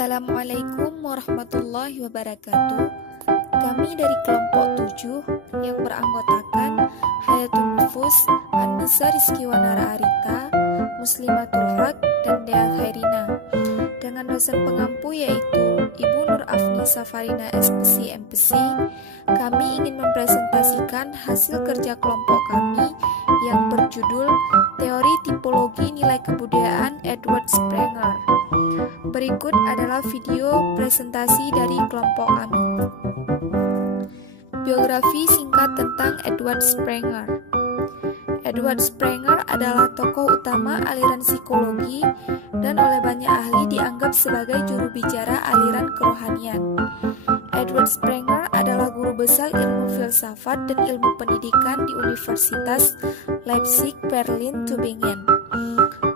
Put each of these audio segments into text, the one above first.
Assalamualaikum warahmatullahi wabarakatuh. Kami dari kelompok 7 yang beranggotakan Hayatul Nufus, An-Nisa Rizky Wanara Arita, Muslimatul Haq, dan Dea Khairina, dengan dosen pengampu yaitu Ibu Nur Afni Safarina SPC MPC. Kami ingin mempresentasikan hasil kerja kelompok kami yang berjudul Teori Tipologi Nilai Kebudayaan Edward Sprenger. Berikut adalah video presentasi dari kelompok kami. Biografi singkat tentang Edward Sprenger. Edward Sprenger adalah tokoh utama aliran psikologi dan oleh banyak ahli dianggap sebagai juru bicara aliran kerohanian. Edward Sprenger adalah guru besar ilmu filsafat dan ilmu pendidikan di Universitas Leipzig, Berlin, Tübingen.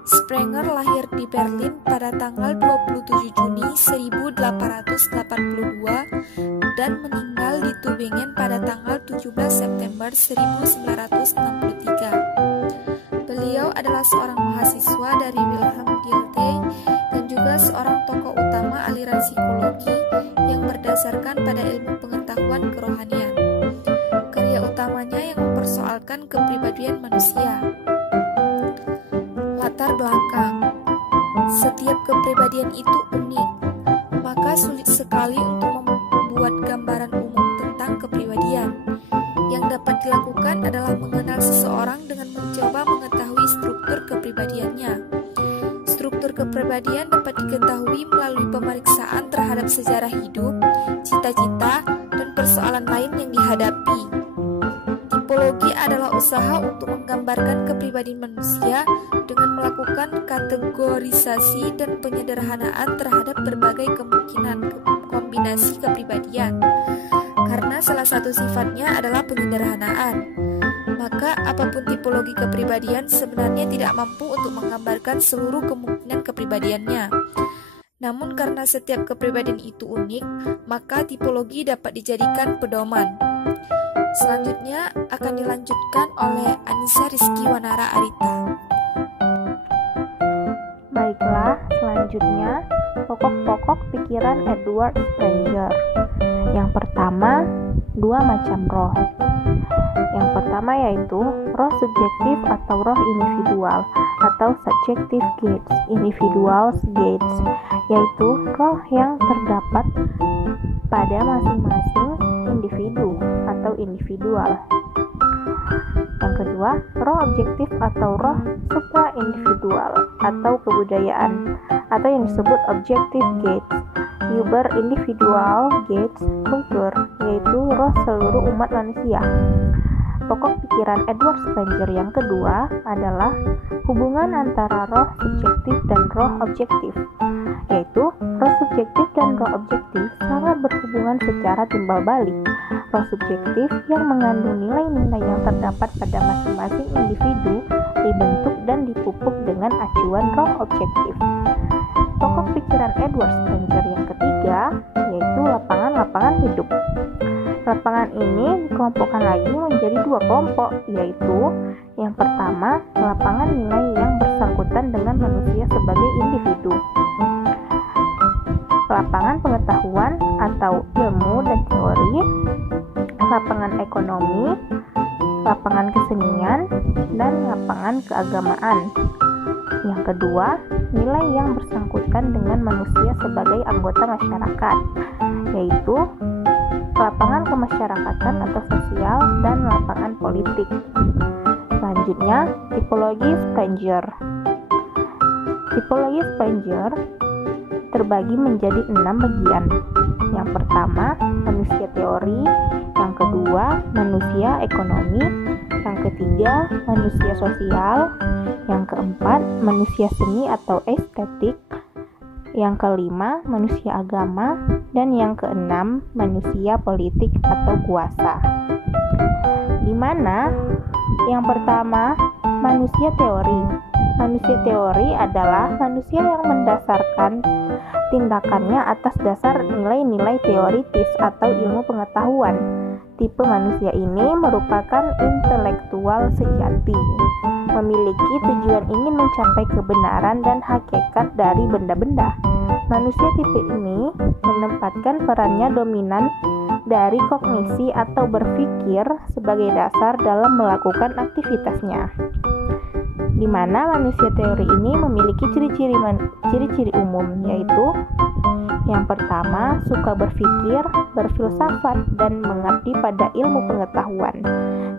Sprenger lahir di Berlin pada tanggal 27 Juni 1882 dan meninggal di Tübingen pada tanggal 17 September 1963. Beliau adalah seorang mahasiswa dari Wilhelm Gilde dan juga seorang tokoh utama aliran psikologi yang berdasarkan pada ilmu pengetahuan kerohanian. Karya utamanya yang mempersoalkan kepribadian manusia. Latar belakang. Setiap kepribadian itu unik, maka sulit sekali untuk membuat gambaran umum tentang kepribadian. Yang dapat dilakukan adalah mengenal seseorang dengan mencoba mengetahui struktur kepribadiannya. Struktur kepribadian dapat diketahui melalui pemeriksaan terhadap sejarah hidup, cita-cita, dan persoalan lain yang dihadapi. Tipologi adalah usaha untuk menggambarkan kepribadian manusia dengan melakukan kategorisasi dan penyederhanaan terhadap berbagai kemungkinan kombinasi kepribadian. Karena salah satu sifatnya adalah penyederhanaan, maka apapun tipologi kepribadian sebenarnya tidak mampu untuk menggambarkan seluruh kemungkinan kepribadiannya. Namun karena setiap kepribadian itu unik, maka tipologi dapat dijadikan pedoman. Selanjutnya akan dilanjutkan oleh An-Nisa Rizky Wanara Arita. Baiklah, selanjutnya pokok-pokok pikiran Edward Sprenger. Yang pertama, dua macam roh. Yang pertama yaitu roh subjektif atau roh individual atau subjective gates, individuals gates, yaitu roh yang terdapat pada masing-masing individu atau individual. Yang kedua, roh objektif atau roh supra-individual atau kebudayaan atau yang disebut objective gates, über individual gates kultur, yaitu roh seluruh umat manusia. Pokok pikiran Edward Sprenger yang kedua adalah hubungan antara roh subjektif dan roh objektif, yaitu roh subjektif dan roh objektif sangat berhubungan secara timbal balik. Roh subjektif yang mengandung nilai-nilai yang terdapat pada masing-masing individu dibentuk dan dipupuk dengan acuan roh objektif. Pokok pikiran Edward Sprenger yang ketiga yaitu lapangan-lapangan hidup. Lapangan ini dikelompokkan lagi menjadi dua kelompok, yaitu yang pertama, lapangan nilai yang bersangkutan dengan manusia sebagai individu. Lapangan pengetahuan atau ilmu dan teori, lapangan ekonomi, lapangan kesenian, dan lapangan keagamaan. Yang kedua, nilai yang bersangkutan dengan manusia sebagai anggota masyarakat, yaitu lapangan kemasyarakatan atau sosial dan lapangan politik. Selanjutnya, tipologi Sprenger. Tipologi Sprenger terbagi menjadi 6 bagian. Yang pertama, manusia teori. Yang kedua, manusia ekonomi. Yang ketiga, manusia sosial. Yang keempat, manusia seni atau estetik. Yang kelima, manusia agama. Dan yang keenam, manusia politik atau kuasa. Di mana yang pertama, manusia teori. Manusia teori adalah manusia yang mendasarkan tindakannya atas dasar nilai-nilai teoritis atau ilmu pengetahuan. Tipe manusia ini merupakan intelektual sejati, memiliki tujuan ingin mencapai kebenaran dan hakikat dari benda-benda. Manusia tipe ini menempatkan perannya dominan dari kognisi atau berpikir sebagai dasar dalam melakukan aktivitasnya, di mana manusia teori ini memiliki ciri-ciri umum, yaitu yang pertama, suka berpikir, berfilsafat, dan mengabdi pada ilmu pengetahuan.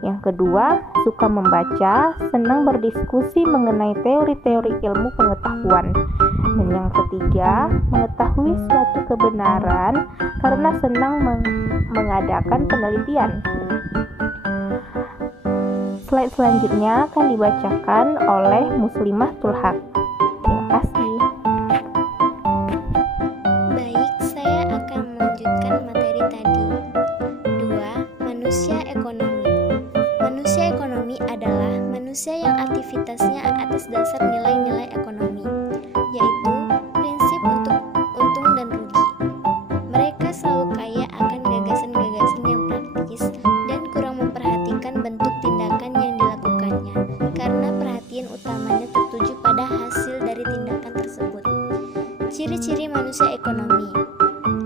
Yang kedua, suka membaca, senang berdiskusi mengenai teori-teori ilmu pengetahuan. Dan yang ketiga, mengetahui suatu kebenaran karena senang mengadakan penelitian. Slide selanjutnya akan dibacakan oleh Muslimah Tulhak. Terima kasih. Baik, saya akan melanjutkan materi tadi. 2. Manusia ekonomi. Manusia ekonomi adalah manusia yang aktivitasnya atas dasar nilai-nilai ekonomi, yaitu prinsip untuk untung dan rugi. Mereka selalu kaya akan gagasan-gagasan yang praktis dan kurang memperhatikan bentuk tindakan yang dilakukannya, karena perhatian utamanya tertuju pada hasil dari tindakan tersebut. Ciri-ciri manusia ekonomi.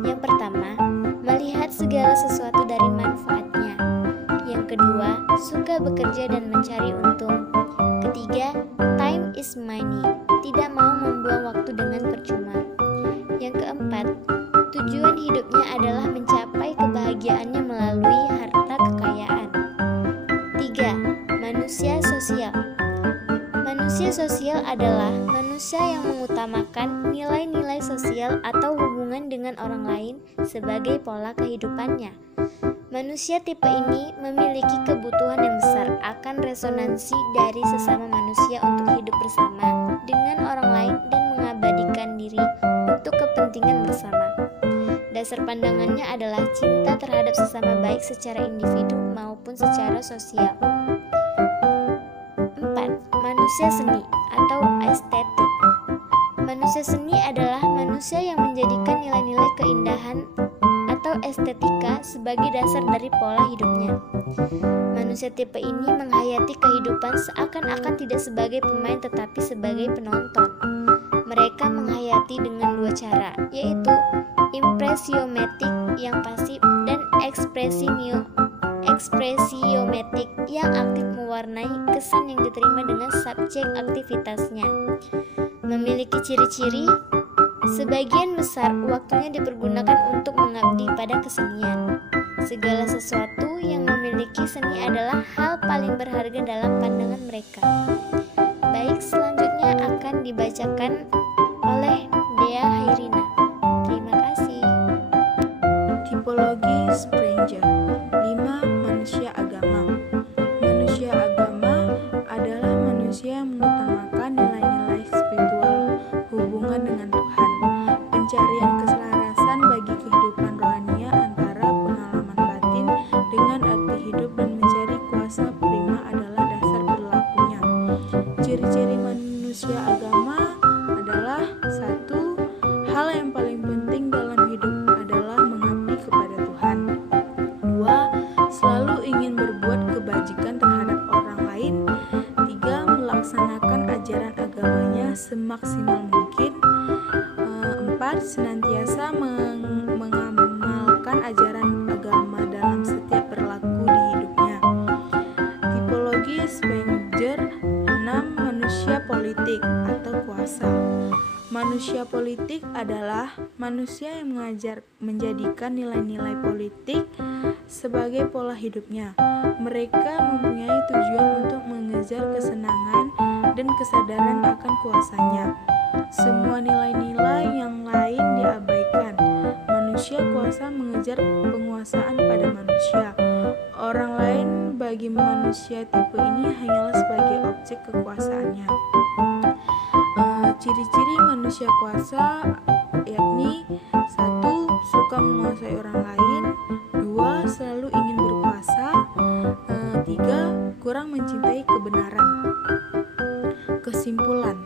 Yang pertama, melihat segala sesuatu dari manfaatnya. Yang kedua, suka bekerja dan mencari untung. Ketiga, time is money, tidak mau membuang waktu dengan percuma. Yang keempat, tujuan hidupnya adalah mencapai kebahagiaannya melalui harta kekayaan. 3. Manusia sosial. Manusia sosial adalah manusia yang mengutamakan nilai-nilai sosial atau hubungan dengan orang lain sebagai pola kehidupannya. Manusia tipe ini memiliki kebutuhan yang besar akan resonansi dari sesama manusia untuk hidup bersama dengan orang lain dan mengabadikan diri untuk kepentingan bersama. Dasar pandangannya adalah cinta terhadap sesama baik secara individu maupun secara sosial. 4. Manusia seni atau estetik. Manusia seni adalah manusia yang menjadikan nilai-nilai keindahan atau estetika sebagai dasar dari pola hidupnya. Manusia tipe ini menghayati kehidupan seakan-akan tidak sebagai pemain tetapi sebagai penonton. Mereka menghayati dengan dua cara, yaitu impresiometik yang pasif dan ekspresiometik yang aktif mewarnai kesan yang diterima dengan subjek aktivitasnya. Memiliki ciri-ciri, sebagian besar waktunya dipergunakan untuk mengabdi pada kesenian. Segala sesuatu yang memiliki seni adalah hal paling berharga dalam pandangan mereka. Baik, selanjutnya akan dibacakan oleh Dea Hairina. Terima kasih. Tipologi Sprenger. 5. Manusia agama. Manusia agama adalah manusia yang mengutamakan nilai-nilai spiritual, hubungan dengan Tuhan, pencarian keselarasan bagi kehidupan rohania antara pengalaman batin dengan arti hidup dan mencari kuasa prima adalah dasar perilakunya. Ciri-ciri manusia agama adalah 1. Hal yang paling penting dalam hidup adalah mengabdi kepada Tuhan. 2. Selalu ingin berbuat kebajikan terhadap orang lain. 3. Melaksanakan ajaran agamanya semaksimal mungkin. 4. Senantiasa mengamalkan ajaran agama dalam setiap perilaku di hidupnya. Tipologi Sprenger. 6. Manusia politik atau kuasa. Manusia politik adalah manusia yang menjadikan nilai-nilai politik sebagai pola hidupnya. Mereka mempunyai tujuan untuk mengejar kesenangan dan kesadaran akan kuasanya. Semua nilai-nilai yang lain diabaikan. Manusia kuasa mengejar penguasaan pada manusia. Orang lain bagi manusia tipe ini hanyalah sebagai objek kekuasaannya. Ciri-ciri manusia kuasa yakni 1. Suka menguasai orang lain. 2. Selalu ingin berkuasa. 3. Kurang mencintai kebenaran. Kesimpulan,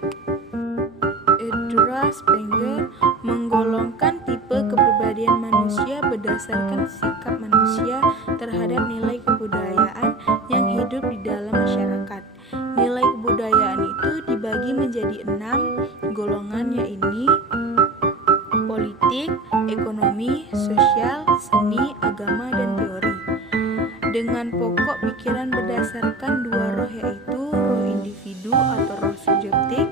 Edward Sprenger menggolongkan tipe kepribadian manusia berdasarkan sikap manusia terhadap nilai kebudayaan yang hidup di dalam masyarakat. Nilai kebudayaan itu dibagi menjadi 6 golongan, yaitu berdasarkan dua roh, yaitu roh individu atau roh subjektif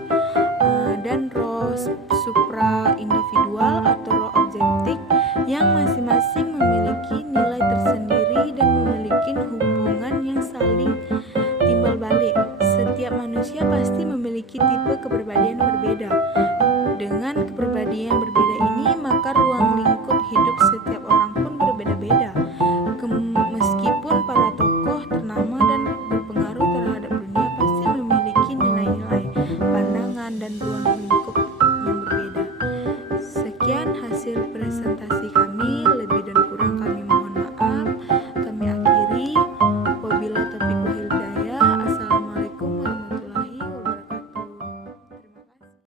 dan roh supra-individual atau roh objektif yang masing-masing memiliki nilai tersendiri dan memiliki hubungan yang saling timbal balik. Setiap manusia pasti memiliki tipe kepribadian berbeda. Dengan kepribadian berbeda ini, maka ruang lingkup hidup setiap orang pun berbeda-beda. Meskipun para tokoh ternama dan berpengaruh terhadap dunia pasti memiliki nilai-nilai, pandangan, dan ruang lingkup yang berbeda. Sekian hasil presentasi